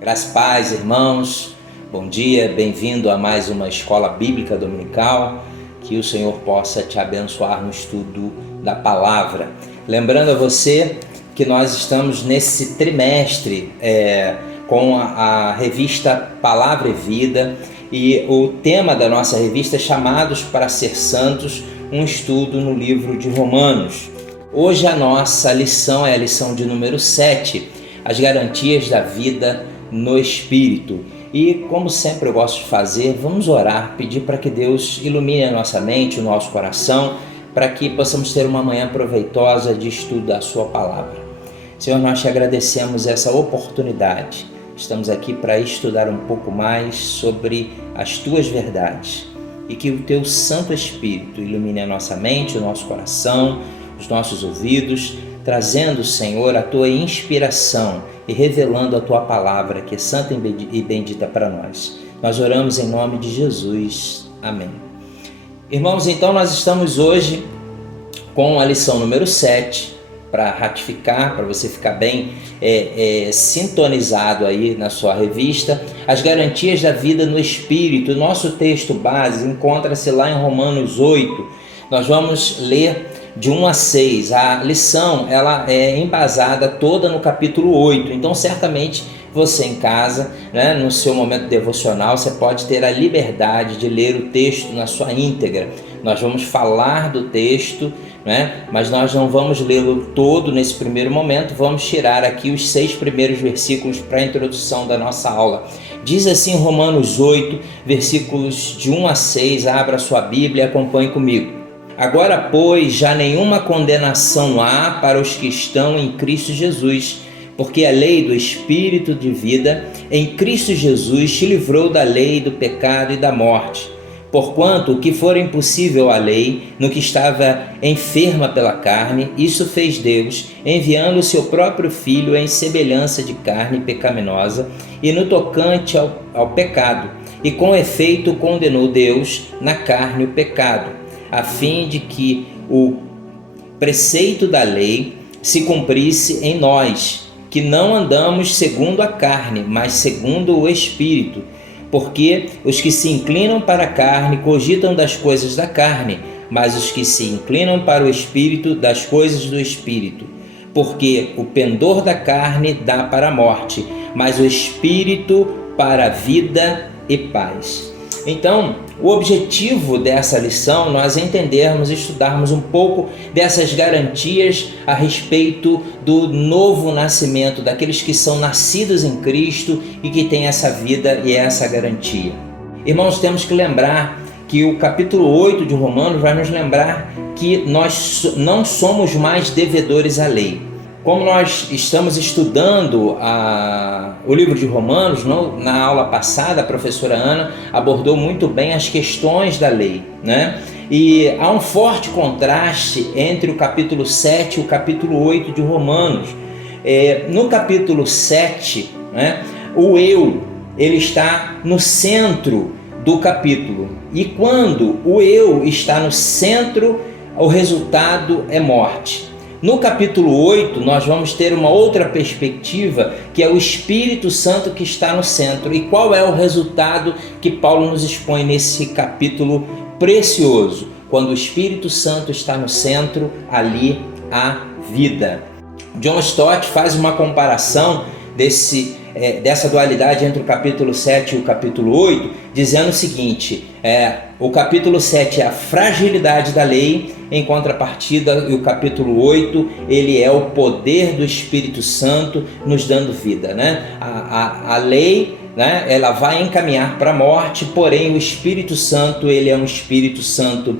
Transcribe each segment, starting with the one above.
Graças e paz, irmãos, bom dia, bem-vindo a mais uma Escola Bíblica Dominical, que o Senhor possa te abençoar no estudo da Palavra. Lembrando a você que nós estamos nesse trimestre com a revista Palavra e Vida, e o tema da nossa revista é Chamados para Ser Santos, um estudo no livro de Romanos. Hoje a nossa lição é a lição de número 7, as garantias da vida no Espírito. E como sempre eu gosto de fazer, vamos orar, pedir para que Deus ilumine a nossa mente, o nosso coração, para que possamos ter uma manhã proveitosa de estudo da sua palavra. Senhor, nós te agradecemos essa oportunidade. Estamos aqui para estudar um pouco mais sobre as tuas verdades e que o teu Santo Espírito ilumine a nossa mente, o nosso coração, os nossos ouvidos, trazendo, Senhor, a tua inspiração e revelando a tua palavra, que é santa e bendita para nós. Nós oramos em nome de Jesus. Amém. Irmãos, então nós estamos hoje com a lição número 7, para ratificar, para você ficar bem sintonizado aí na sua revista, as garantias da vida no Espírito. O nosso texto base encontra-se lá em Romanos 8. Nós vamos ler de 1 a 6. A lição ela é embasada toda no capítulo 8, então certamente você em casa, no seu momento devocional, você pode ter a liberdade de ler o texto na sua íntegra. Nós vamos falar do texto, mas nós não vamos lê-lo todo nesse primeiro momento, vamos tirar aqui os 6 primeiros versículos para a introdução da nossa aula. Diz assim Romanos 8, versículos de 1 a 6, abra sua Bíblia e acompanhe comigo. Agora, pois, já nenhuma condenação há para os que estão em Cristo Jesus, porque a lei do Espírito de vida em Cristo Jesus te livrou da lei do pecado e da morte. Porquanto o que for impossível à lei, no que estava enferma pela carne, isso fez Deus, enviando o seu próprio Filho em semelhança de carne pecaminosa e no tocante ao pecado, e com efeito condenou Deus na carne o pecado, a fim de que o preceito da lei se cumprisse em nós, que não andamos segundo a carne, mas segundo o Espírito. Porque os que se inclinam para a carne cogitam das coisas da carne, mas os que se inclinam para o Espírito, das coisas do Espírito. Porque o pendor da carne dá para a morte, mas o Espírito para a vida e paz. Então, o objetivo dessa lição, nós entendermos, estudarmos um pouco dessas garantias a respeito do novo nascimento, daqueles que são nascidos em Cristo e que têm essa vida e essa garantia. Irmãos, temos que lembrar que o capítulo 8 de Romanos vai nos lembrar que nós não somos mais devedores à lei. Como nós estamos estudando o livro de Romanos, na aula passada a professora Ana abordou muito bem as questões da lei, E há um forte contraste entre o capítulo 7 e o capítulo 8 de Romanos. No capítulo 7, o eu ele está no centro do capítulo. E quando o eu está no centro, o resultado é morte. No capítulo 8, nós vamos ter uma outra perspectiva, que é o Espírito Santo que está no centro. E qual é o resultado que Paulo nos expõe nesse capítulo precioso? Quando o Espírito Santo está no centro, ali há vida. John Stott faz uma comparação dessa dualidade entre o capítulo 7 e o capítulo 8, dizendo o seguinte: o capítulo 7 é a fragilidade da lei, em contrapartida, o capítulo 8 ele é o poder do Espírito Santo nos dando vida, A lei, ela vai encaminhar para a morte, porém o Espírito Santo ele é um Espírito Santo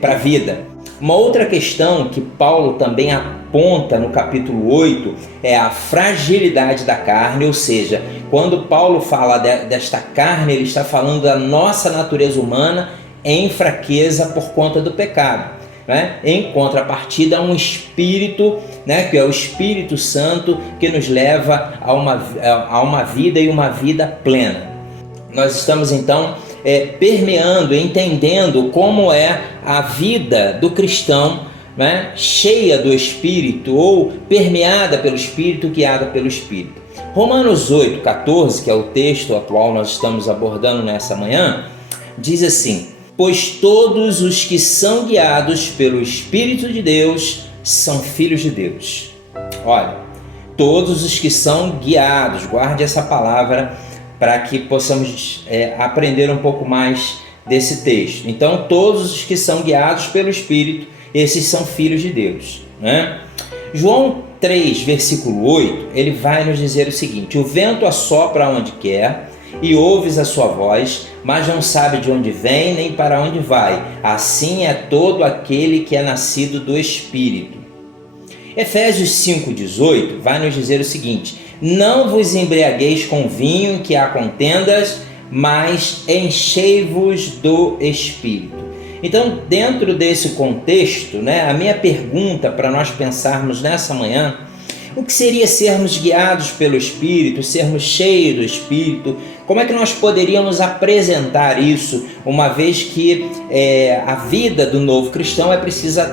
para a vida. Uma outra questão que Paulo também aponta no capítulo 8 é a fragilidade da carne, ou seja, quando Paulo fala desta carne, ele está falando da nossa natureza humana em fraqueza por conta do pecado. Em contrapartida, um espírito, que é o Espírito Santo, que nos leva a uma vida e uma vida plena. Nós estamos então permeando, entendendo como é a vida do cristão, cheia do Espírito ou permeada pelo Espírito, guiada pelo Espírito. Romanos 8,14, que é o texto atual que nós estamos abordando nessa manhã, diz assim: pois todos os que são guiados pelo Espírito de Deus são filhos de Deus. Olha, todos os que são guiados, guarde essa palavra para que possamos aprender um pouco mais desse texto. Então, todos os que são guiados pelo Espírito, esses são filhos de Deus, né? João 3, versículo 8, ele vai nos dizer o seguinte: o vento assopra onde quer e ouves a sua voz, mas não sabe de onde vem nem para onde vai. Assim é todo aquele que é nascido do Espírito. Efésios 5,18 vai nos dizer o seguinte: não vos embriagueis com vinho em que há contendas, mas enchei-vos do Espírito. Então, dentro desse contexto, né, a minha pergunta para nós pensarmos nessa manhã: o que seria sermos guiados pelo Espírito, sermos cheios do Espírito? Como é que nós poderíamos apresentar isso, uma vez que a vida do novo cristão precisa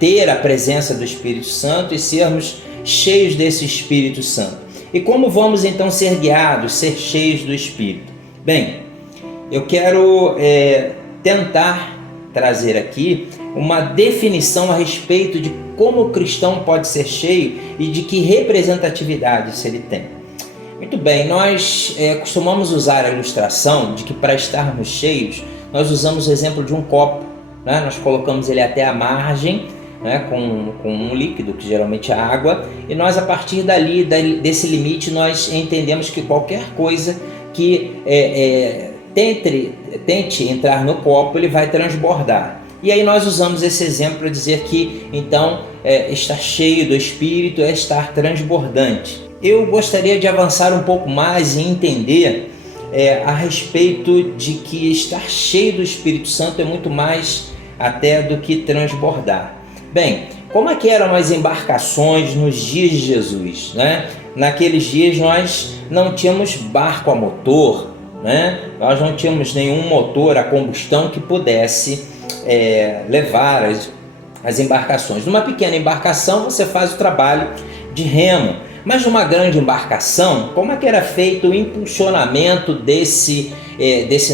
ter a presença do Espírito Santo e sermos cheios desse Espírito Santo? E como vamos então ser guiados, ser cheios do Espírito? Bem, eu quero tentar trazer aqui uma definição a respeito de como o cristão pode ser cheio e de que representatividade isso ele tem. Muito bem, nós costumamos usar a ilustração de que para estarmos cheios, nós usamos o exemplo de um copo, né? Nós colocamos ele até a margem, né? com um líquido, que geralmente é água, e nós, a partir desse limite, nós entendemos que qualquer coisa que tente entrar no copo, ele vai transbordar. E aí nós usamos esse exemplo para dizer que, então, estar cheio do Espírito é estar transbordante. Eu gostaria de avançar um pouco mais e entender a respeito de que estar cheio do Espírito Santo é muito mais até do que transbordar. Bem, como é que eram as embarcações nos dias de Jesus, né? Naqueles dias nós não tínhamos barco a motor, né? Nós não tínhamos nenhum motor a combustão que pudesse levar as embarcações. Numa pequena embarcação você faz o trabalho de remo, mas numa grande embarcação, como é que era feito o impulsionamento desse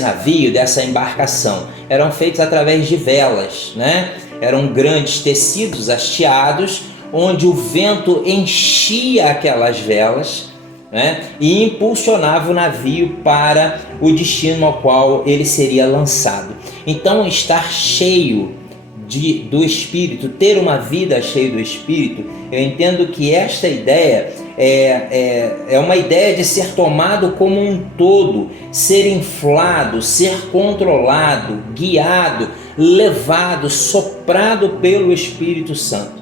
navio, dessa embarcação? Eram feitos através de velas, né? Eram grandes tecidos hasteados, onde o vento enchia aquelas velas, né? E impulsionava o navio para o destino ao qual ele seria lançado. Então, estar cheio do Espírito, ter uma vida cheia do Espírito, eu entendo que esta ideia é uma ideia de ser tomado como um todo, ser inflado, ser controlado, guiado, levado, soprado pelo Espírito Santo.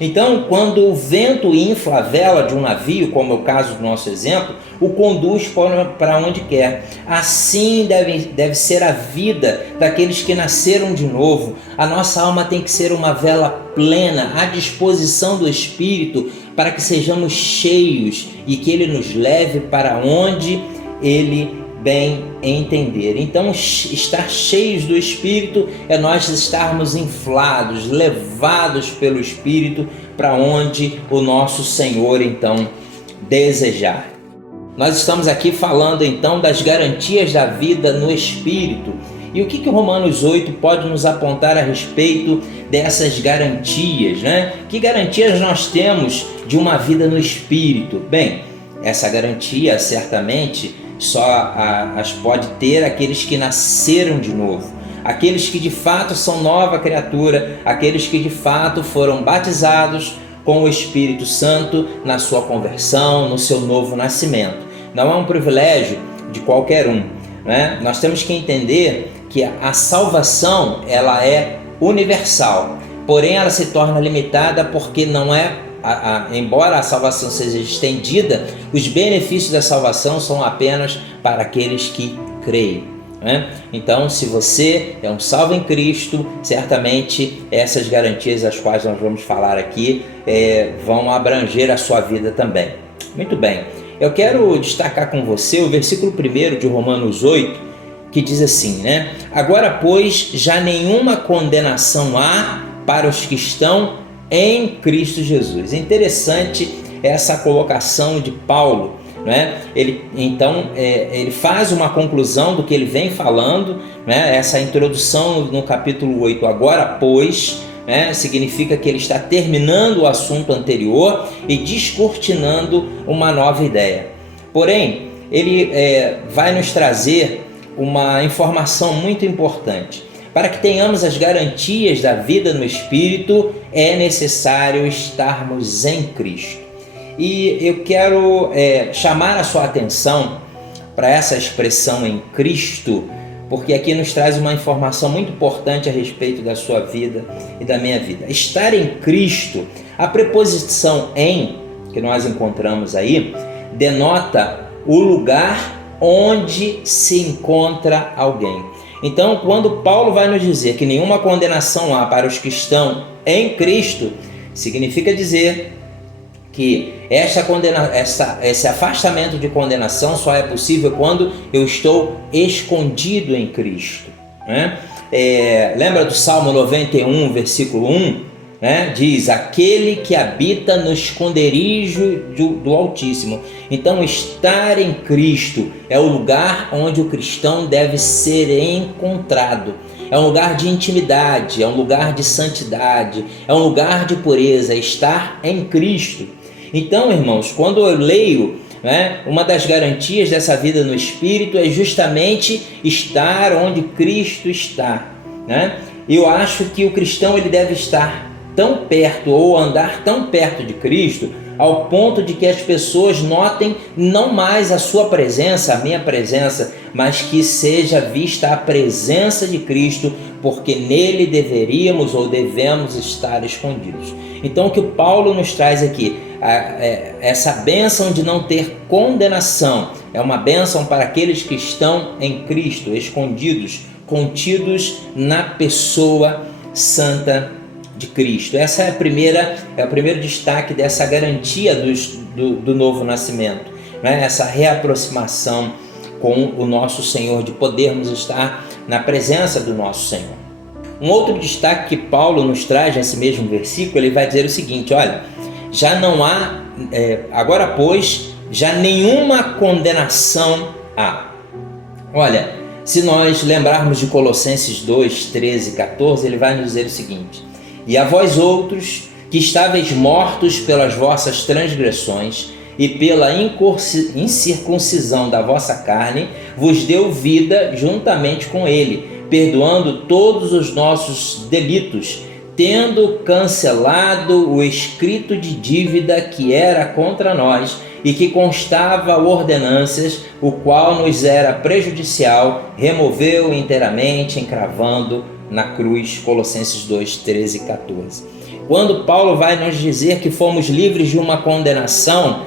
Então, quando o vento infla a vela de um navio, como é o caso do nosso exemplo, o conduz para onde quer. Assim deve ser a vida daqueles que nasceram de novo. A nossa alma tem que ser uma vela plena, à disposição do Espírito, para que sejamos cheios e que Ele nos leve para onde Ele bem entender. Então, estar cheios do Espírito é nós estarmos inflados, levados pelo Espírito para onde o nosso Senhor então desejar. Nós estamos aqui falando então das garantias da vida no Espírito. E o que o Romanos 8 pode nos apontar a respeito dessas garantias, né? Que garantias nós temos de uma vida no Espírito? Bem, essa garantia certamente só as pode ter aqueles que nasceram de novo, aqueles que de fato são nova criatura, aqueles que de fato foram batizados com o Espírito Santo na sua conversão, no seu novo nascimento. Não é um privilégio de qualquer um, né? Nós temos que entender que a salvação ela é universal, porém ela se torna limitada porque não é embora a salvação seja estendida, os benefícios da salvação são apenas para aqueles que creem, né? Então, se você é um salvo em Cristo, certamente essas garantias as quais nós vamos falar aqui vão abranger a sua vida também. Muito bem, eu quero destacar com você o versículo 1 de Romanos 8, que diz assim, né? Agora, pois, já nenhuma condenação há para os que estão em Cristo Jesus. É interessante essa colocação de Paulo né? Ele faz uma conclusão do que ele vem falando, né? Essa introdução no capítulo 8, agora pois, né? Significa que ele está terminando o assunto anterior e descortinando uma nova ideia. Porém, ele vai nos trazer uma informação muito importante. Para que tenhamos as garantias da vida no Espírito, é necessário estarmos em Cristo. E eu quero chamar a sua atenção para essa expressão em Cristo, porque aqui nos traz uma informação muito importante a respeito da sua vida e da minha vida. Estar em Cristo, a preposição em, que nós encontramos aí, denota o lugar onde se encontra alguém. Então, quando Paulo vai nos dizer que nenhuma condenação há para os que estão em Cristo, significa dizer que esse afastamento de condenação só é possível quando eu estou escondido em Cristo, né? Lembra do Salmo 91, versículo 1? Né? Diz, aquele que habita no esconderijo do Altíssimo. Então, estar em Cristo é o lugar onde o cristão deve ser encontrado. É um lugar de intimidade, é um lugar de santidade, é um lugar de pureza, estar em Cristo. Então, irmãos, quando eu leio, né, uma das garantias dessa vida no Espírito é justamente estar onde Cristo está, né? Eu acho que o cristão ele deve estar tão perto ou andar tão perto de Cristo ao ponto de que as pessoas notem não mais a sua presença, a minha presença, mas que seja vista a presença de Cristo, porque nele deveríamos ou devemos estar escondidos. Então o que o Paulo nos traz aqui, essa bênção de não ter condenação, é uma bênção para aqueles que estão em Cristo, escondidos, contidos na pessoa santa de Cristo. Essa é o primeiro destaque dessa garantia do novo nascimento, né? Essa reaproximação com o nosso Senhor, de podermos estar na presença do nosso Senhor. Um outro destaque que Paulo nos traz nesse mesmo versículo, ele vai dizer o seguinte, olha, já não há, agora pois, já nenhuma condenação há. Olha, se nós lembrarmos de Colossenses 2, 13 e 14, ele vai nos dizer o seguinte, e a vós outros, que estáveis mortos pelas vossas transgressões e pela incircuncisão da vossa carne, vos deu vida juntamente com ele, perdoando todos os nossos delitos, tendo cancelado o escrito de dívida que era contra nós e que constava ordenanças, o qual nos era prejudicial, removeu inteiramente, encravando na cruz. Colossenses 2, 13 e 14. Quando Paulo vai nos dizer que fomos livres de uma condenação,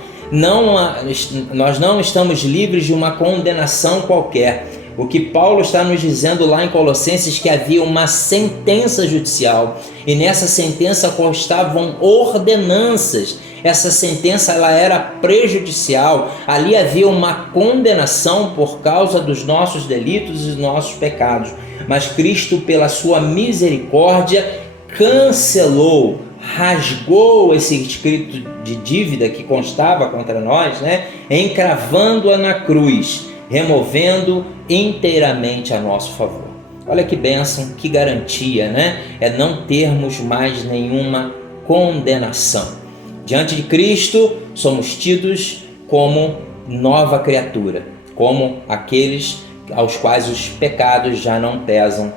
nós não estamos livres de uma condenação qualquer. O que Paulo está nos dizendo lá em Colossenses, que havia uma sentença judicial, e nessa sentença constavam ordenanças. Essa sentença ela era prejudicial, ali havia uma condenação por causa dos nossos delitos e dos nossos pecados. Mas Cristo, pela sua misericórdia, cancelou, rasgou esse escrito de dívida que constava contra nós, né? Encravando-a na cruz, removendo inteiramente a nosso favor. Olha que bênção, que garantia, né? É não termos mais nenhuma condenação. Diante de Cristo, somos tidos como nova criatura, como aqueles aos quais os pecados já não pesam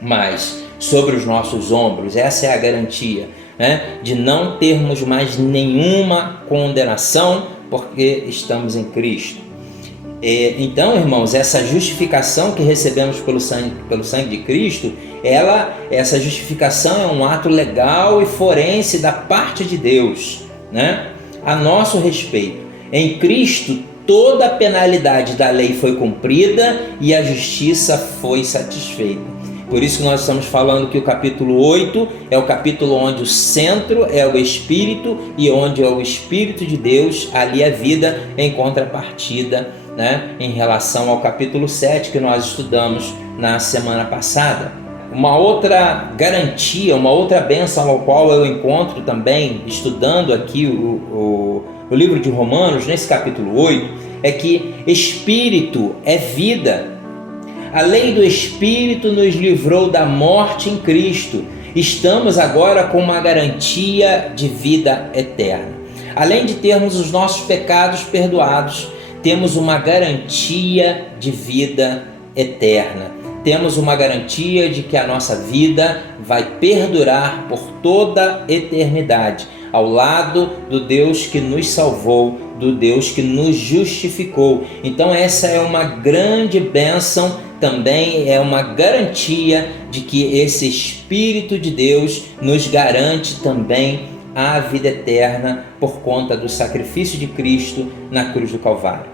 mais sobre os nossos ombros. Essa é a garantia, né? De não termos mais nenhuma condenação, porque estamos em Cristo. Então, irmãos, essa justificação que recebemos pelo sangue de Cristo, essa justificação é um ato legal e forense da parte de Deus, né? A nosso respeito. Em Cristo, toda a penalidade da lei foi cumprida e a justiça foi satisfeita. Por isso que nós estamos falando que o capítulo 8 é o capítulo onde o centro é o Espírito, e onde é o Espírito de Deus, ali a vida em contrapartida, né, em relação ao capítulo 7 que nós estudamos na semana passada. Uma outra garantia, uma outra bênção ao qual eu encontro também, estudando aqui o livro de Romanos, nesse capítulo 8, é que Espírito é vida. A lei do Espírito nos livrou da morte em Cristo. Estamos agora com uma garantia de vida eterna. Além de termos os nossos pecados perdoados, temos uma garantia de vida eterna. Temos uma garantia de que a nossa vida vai perdurar por toda a eternidade, ao lado do Deus que nos salvou, do Deus que nos justificou. Então essa é uma grande bênção, também é uma garantia de que esse Espírito de Deus nos garante também a vida eterna por conta do sacrifício de Cristo na cruz do Calvário.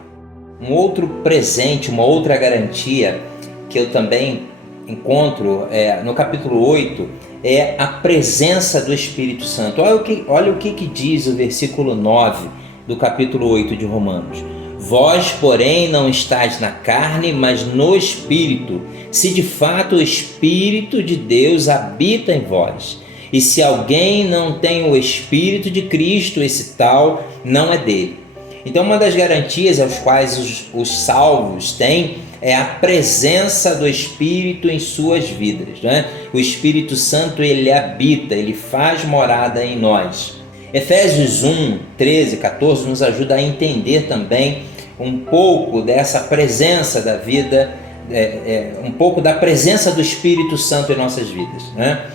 Um outro presente, uma outra garantia que eu também encontro no capítulo 8 é a presença do Espírito Santo. Olha o que diz o versículo 9 do capítulo 8 de Romanos. Vós, porém, não estáis na carne, mas no Espírito, se de fato o Espírito de Deus habita em vós. E se alguém não tem o Espírito de Cristo, esse tal não é dele. Então, uma das garantias aos quais os salvos têm é a presença do Espírito em suas vidas, né? O Espírito Santo, ele habita, ele faz morada em nós. Efésios 1, 13, 14 nos ajuda a entender também um pouco dessa presença da vida, um pouco da presença do Espírito Santo em nossas vidas, né?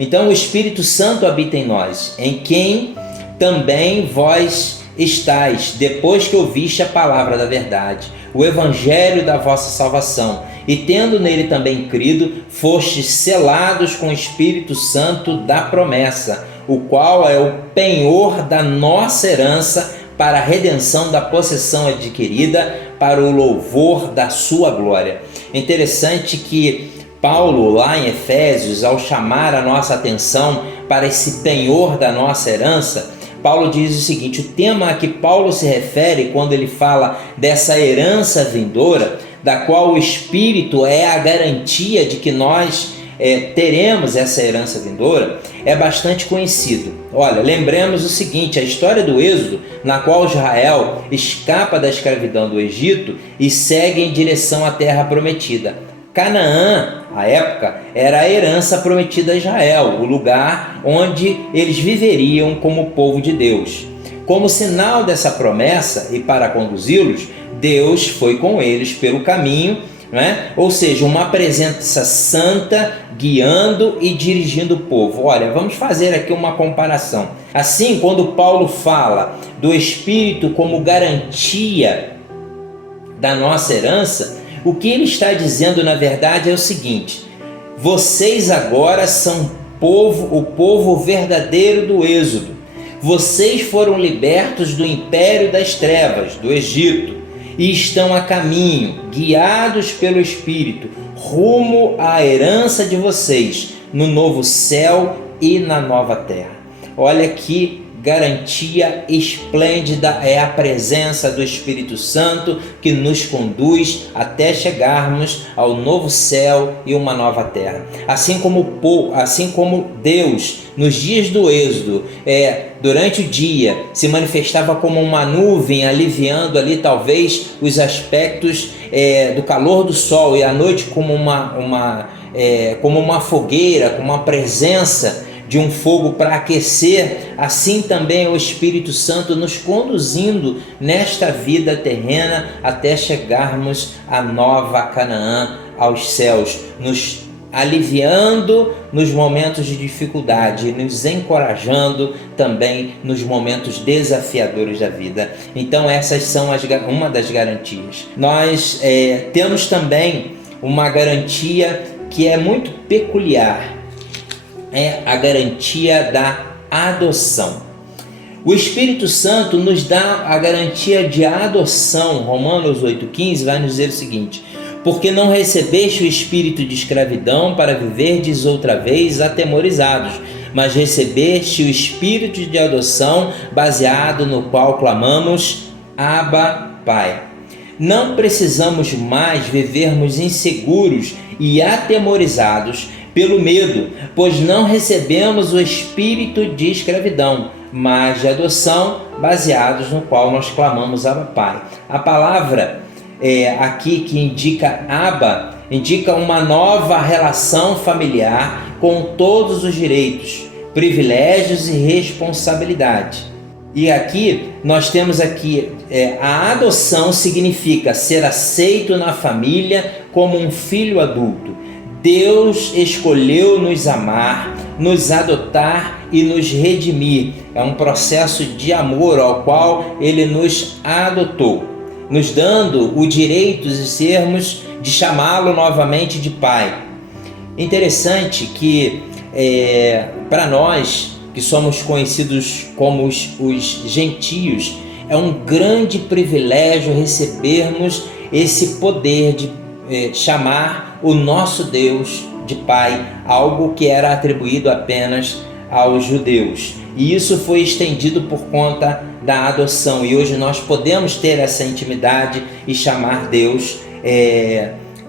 Então, o Espírito Santo habita em nós, em quem também vós estáis, depois que ouviste a palavra da verdade, o evangelho da vossa salvação, e tendo nele também crido, fostes selados com o Espírito Santo da promessa, o qual é o penhor da nossa herança para a redenção da possessão adquirida, para o louvor da sua glória. É interessante que Paulo, lá em Efésios, ao chamar a nossa atenção para esse penhor da nossa herança, Paulo diz o seguinte: o tema a que Paulo se refere quando ele fala dessa herança vindoura, da qual o Espírito é a garantia de que nós teremos essa herança vindoura, é bastante conhecido. Olha, lembremos o seguinte: a história do Êxodo, na qual Israel escapa da escravidão do Egito e segue em direção à terra prometida. Canaã, à época, era a herança prometida a Israel, o lugar onde eles viveriam como povo de Deus. Como sinal dessa promessa e para conduzi-los, Deus foi com eles pelo caminho, né? Ou seja, uma presença santa guiando e dirigindo o povo. Olha, vamos fazer aqui uma comparação. Assim, quando Paulo fala do Espírito como garantia da nossa herança, o que ele está dizendo, na verdade, é o seguinte: vocês agora são o povo verdadeiro do Êxodo. Vocês foram libertos do império das trevas, do Egito, e estão a caminho, guiados pelo Espírito, rumo à herança de vocês, no novo céu e na nova terra. Olha que garantia esplêndida é a presença do Espírito Santo que nos conduz até chegarmos ao novo céu e uma nova terra. Assim como Deus, nos dias do Êxodo, durante o dia, se manifestava como uma nuvem, aliviando ali talvez os aspectos do calor do sol, e à noite como uma fogueira, como uma presença de um fogo para aquecer, assim também é o Espírito Santo nos conduzindo nesta vida terrena até chegarmos à nova Canaã, aos céus, nos aliviando nos momentos de dificuldade, nos encorajando também nos momentos desafiadores da vida. Então essas são uma das garantias. Nós temos também uma garantia que é muito peculiar, é a garantia da adoção. O Espírito Santo nos dá a garantia de adoção. Romanos 8,15 vai nos dizer o seguinte: porque não recebeste o espírito de escravidão para viverdes outra vez atemorizados, mas recebeste o espírito de adoção, baseado no qual clamamos, Abba, Pai. Não precisamos mais vivermos inseguros e atemorizados pelo medo, pois não recebemos o espírito de escravidão, mas de adoção, baseados no qual nós clamamos Abba Pai. A palavra aqui que indica Abba, indica uma nova relação familiar com todos os direitos, privilégios e responsabilidade. E aqui nós temos a adoção significa ser aceito na família como um filho adulto. Deus escolheu nos amar, nos adotar e nos redimir. É um processo de amor ao qual Ele nos adotou, nos dando o direito de chamá-lo novamente de Pai. Interessante que para nós que somos conhecidos como os gentios, é um grande privilégio recebermos esse poder de chamar o nosso Deus de Pai, algo que era atribuído apenas aos judeus. E isso foi estendido por conta da adoção, e hoje nós podemos ter essa intimidade e chamar Deus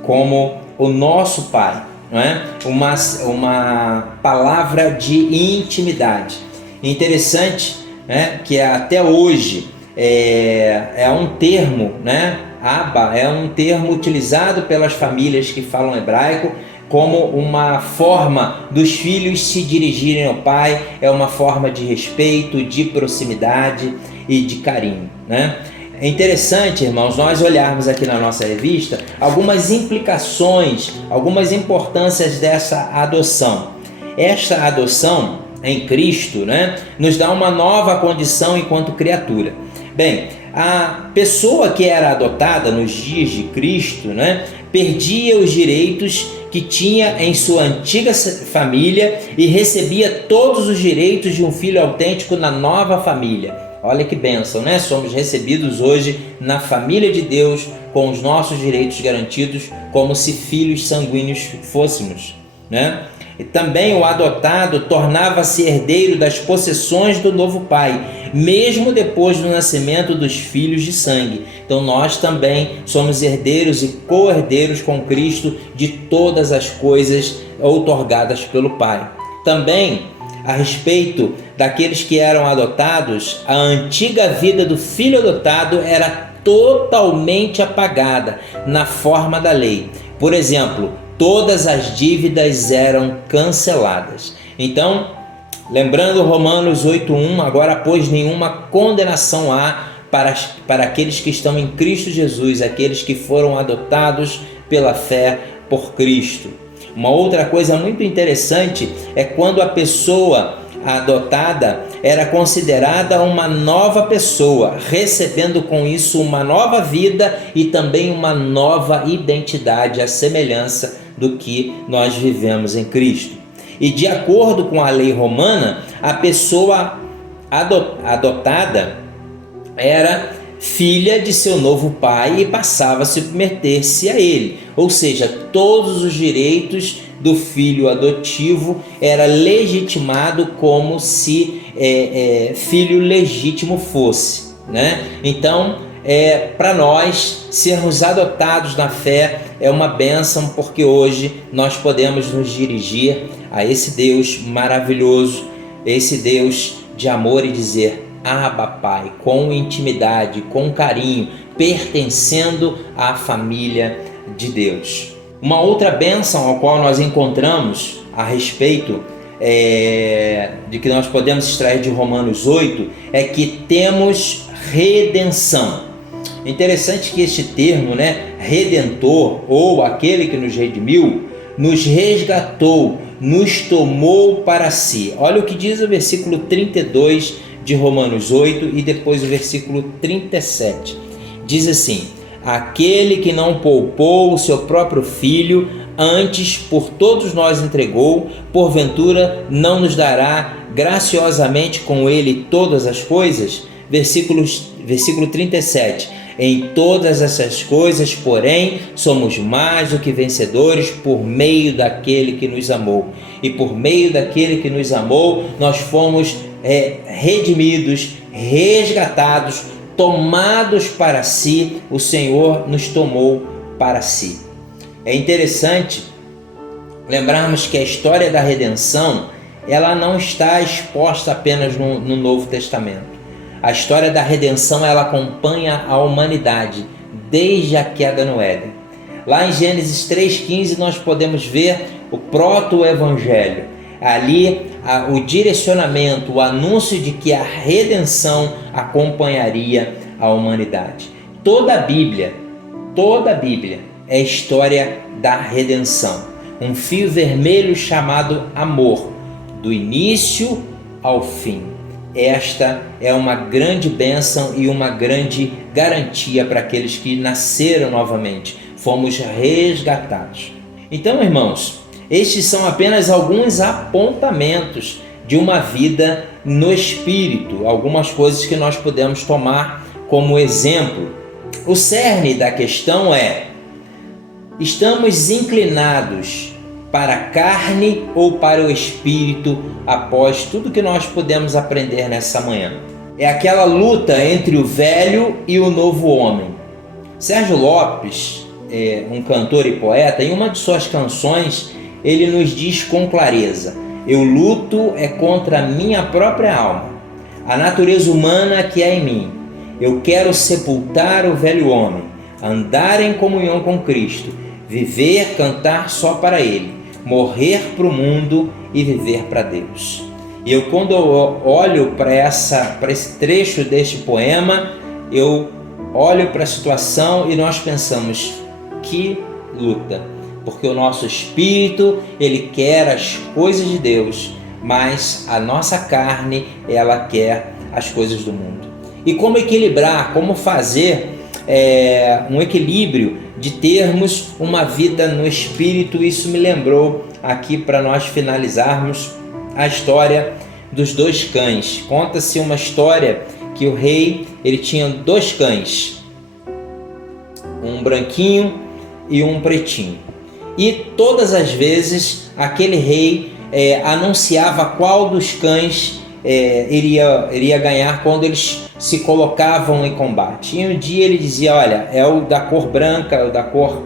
como o nosso Pai. Não é? Uma palavra de intimidade. Interessante, né, que até hoje é um termo, né, Abba é um termo utilizado pelas famílias que falam hebraico como uma forma dos filhos se dirigirem ao pai, é uma forma de respeito, de proximidade e de carinho, né? É interessante, irmãos, nós olharmos aqui na nossa revista algumas implicações, algumas importâncias dessa adoção. Esta adoção em Cristo, né, nos dá uma nova condição enquanto criatura. Bem, a pessoa que era adotada nos dias de Cristo, né, perdia os direitos que tinha em sua antiga família e recebia todos os direitos de um filho autêntico na nova família. Olha que bênção, né? Somos recebidos hoje na família de Deus com os nossos direitos garantidos como se filhos sanguíneos fôssemos, né? E também o adotado tornava-se herdeiro das possessões do novo pai, mesmo depois do nascimento dos filhos de sangue. Então nós também somos herdeiros e co-herdeiros com Cristo de todas as coisas outorgadas pelo Pai. Também, a respeito daqueles que eram adotados, a antiga vida do filho adotado era totalmente apagada na forma da lei. Por exemplo, todas as dívidas eram canceladas. Então, lembrando Romanos 8:1, agora pois nenhuma condenação há para aqueles que estão em Cristo Jesus, aqueles que foram adotados pela fé por Cristo. Uma outra coisa muito interessante é quando a pessoa adotada era considerada uma nova pessoa, recebendo com isso uma nova vida e também uma nova identidade, à semelhança do que nós vivemos em Cristo. E de acordo com a lei romana, a pessoa adotada era filha de seu novo pai e passava a submeter-se a ele. Ou seja, todos os direitos do filho adotivo era legitimado como se filho legítimo fosse, né? Então, para nós sermos adotados na fé é uma bênção, porque hoje nós podemos nos dirigir a esse Deus maravilhoso, esse Deus de amor e dizer: Abba Pai, com intimidade, com carinho, pertencendo à família de Deus. Uma outra bênção ao qual nós encontramos a respeito de que nós podemos extrair de Romanos 8 é que temos redenção. Interessante que este termo, né, redentor, ou aquele que nos redimiu, nos resgatou, nos tomou para si. Olha o que diz o versículo 32 de Romanos 8 e depois o versículo 37. Diz assim: aquele que não poupou o seu próprio filho, antes por todos nós entregou, porventura não nos dará graciosamente com ele todas as coisas? Versículo 37. Em todas essas coisas, porém, somos mais do que vencedores por meio daquele que nos amou. E por meio daquele que nos amou, nós fomos redimidos, resgatados, tomados para si. O Senhor nos tomou para si. É interessante lembrarmos que a história da redenção, ela não está exposta apenas no Novo Testamento. A história da redenção, ela acompanha a humanidade desde a queda no Éden. Lá em Gênesis 3,15 nós podemos ver o proto-evangelho. Ali o direcionamento, o anúncio de que a redenção acompanharia a humanidade. Toda a Bíblia é história da redenção. Um fio vermelho chamado amor, do início ao fim. Esta é uma grande bênção e uma grande garantia para aqueles que nasceram novamente. Fomos resgatados. Então, irmãos, estes são apenas alguns apontamentos de uma vida no Espírito, algumas coisas que nós podemos tomar como exemplo. O cerne da questão é: estamos inclinados para a carne ou para o Espírito após tudo que nós podemos aprender nessa manhã? É aquela luta entre o velho e o novo homem. Sérgio Lopes, um cantor e poeta, em uma de suas canções, ele nos diz com clareza: eu luto contra a minha própria alma, a natureza humana que há em mim. Eu quero sepultar o velho homem, andar em comunhão com Cristo, viver, cantar só para Ele, morrer para o mundo e viver para Deus. E quando eu olho para esse trecho deste poema, eu olho para a situação e nós pensamos: que luta! Porque o nosso espírito, ele quer as coisas de Deus, mas a nossa carne, ela quer as coisas do mundo. E como equilibrar, como fazer um equilíbrio de termos uma vida no espírito? Isso me lembrou aqui, para nós finalizarmos, a história dos dois cães. Conta-se uma história que o rei, ele tinha dois cães, um branquinho e um pretinho. E todas as vezes aquele rei anunciava qual dos cães iria ganhar quando eles se colocavam em combate. E um dia ele dizia: olha, é o da cor branca, é o da cor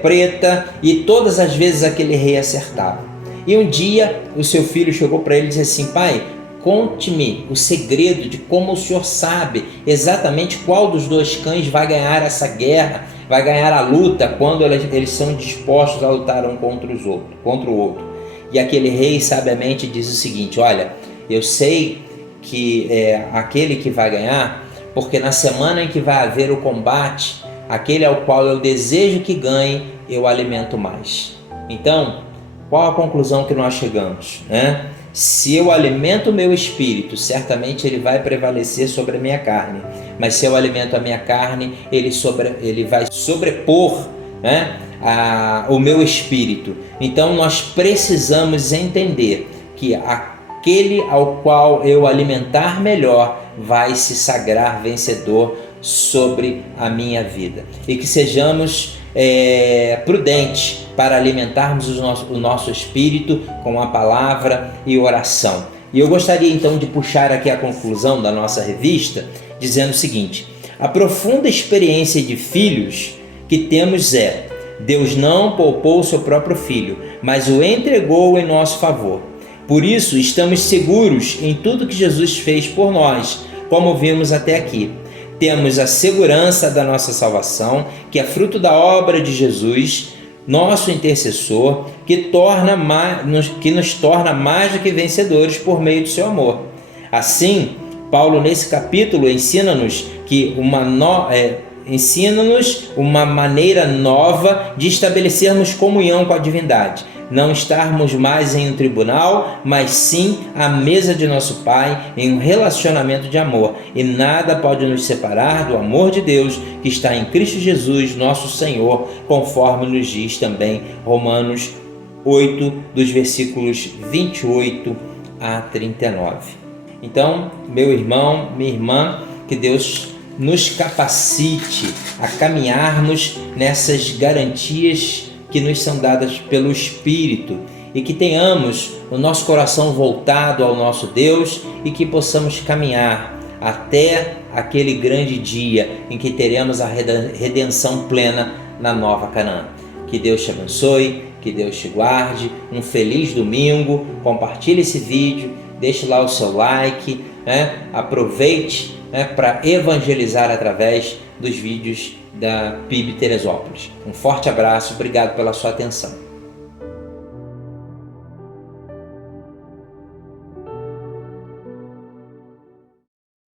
preta, e todas as vezes aquele rei acertava. E um dia o seu filho chegou para ele e disse assim: pai, conte-me o segredo de como o senhor sabe exatamente qual dos dois cães vai ganhar essa guerra, vai ganhar a luta quando eles são dispostos a lutar um contra o outro. E aquele rei sabiamente diz o seguinte: olha, eu sei que é aquele que vai ganhar, porque na semana em que vai haver o combate, aquele ao qual eu desejo que ganhe, eu alimento mais. Então, qual a conclusão que nós chegamos, né? Se eu alimento o meu espírito, certamente ele vai prevalecer sobre a minha carne. Mas se eu alimento a minha carne, ele vai sobrepor, né, o meu espírito. Então nós precisamos entender que aquele ao qual eu alimentar melhor vai se sagrar vencedor sobre a minha vida. E que sejamos prudentes para alimentarmos o nosso espírito com a palavra e oração. E eu gostaria então de puxar aqui a conclusão da nossa revista, dizendo o seguinte: a profunda experiência de filhos que temos Deus não poupou o seu próprio Filho, mas o entregou em nosso favor. Por isso estamos seguros em tudo que Jesus fez por nós, como vimos até aqui. Temos a segurança da nossa salvação, que é fruto da obra de Jesus, nosso intercessor, que nos torna mais do que vencedores por meio do seu amor. Assim, Paulo, nesse capítulo, ensina-nos uma maneira nova de estabelecermos comunhão com a divindade. Não estarmos mais em um tribunal, mas sim à mesa de nosso Pai, em um relacionamento de amor. E nada pode nos separar do amor de Deus que está em Cristo Jesus, nosso Senhor, conforme nos diz também Romanos 8, dos versículos 28 a 39. Então, meu irmão, minha irmã, que Deus nos capacite a caminharmos nessas garantias que nos são dadas pelo Espírito, e que tenhamos o nosso coração voltado ao nosso Deus e que possamos caminhar até aquele grande dia em que teremos a redenção plena na Nova Canaã. Que Deus te abençoe, que Deus te guarde, um feliz domingo, compartilhe esse vídeo, deixe lá o seu like, né? Aproveite, né, para evangelizar através dos vídeos da PIB Teresópolis. Um forte abraço, obrigado pela sua atenção.